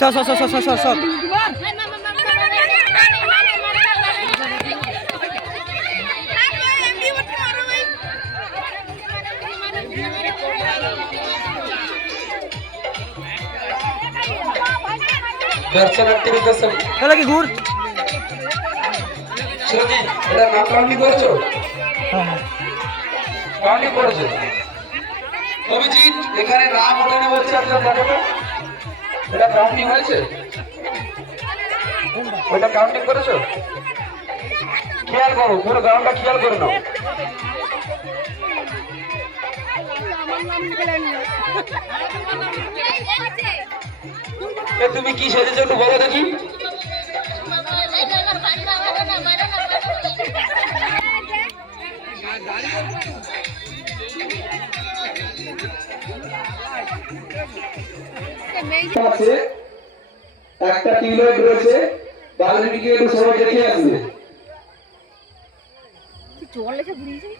সর সর সর সর সর সর দর্শনার্থীদের তাহলে কি ঘুর সুরজিৎ এটা নাম কাউন্টিং করেছো? হ্যাঁ কাউন্টিং করেছো? অভিজিৎ এখানে নাম ওঠানো হচ্ছে, আপনার দেখো তো এটা কাউন্টিং হয়েছে? ওইটা কাউন্টিং করেছো? খেয়াল করো, পুরো গ্রাউন্ডটা খেয়াল করে নাও। তুমি কি সেজেছো একটু বলো দেখি। একটা টিউবলাইট রয়েছে, বালুটিকে একটু সবাই দেখে আসবে। জল এসে ঘুরিয়েছে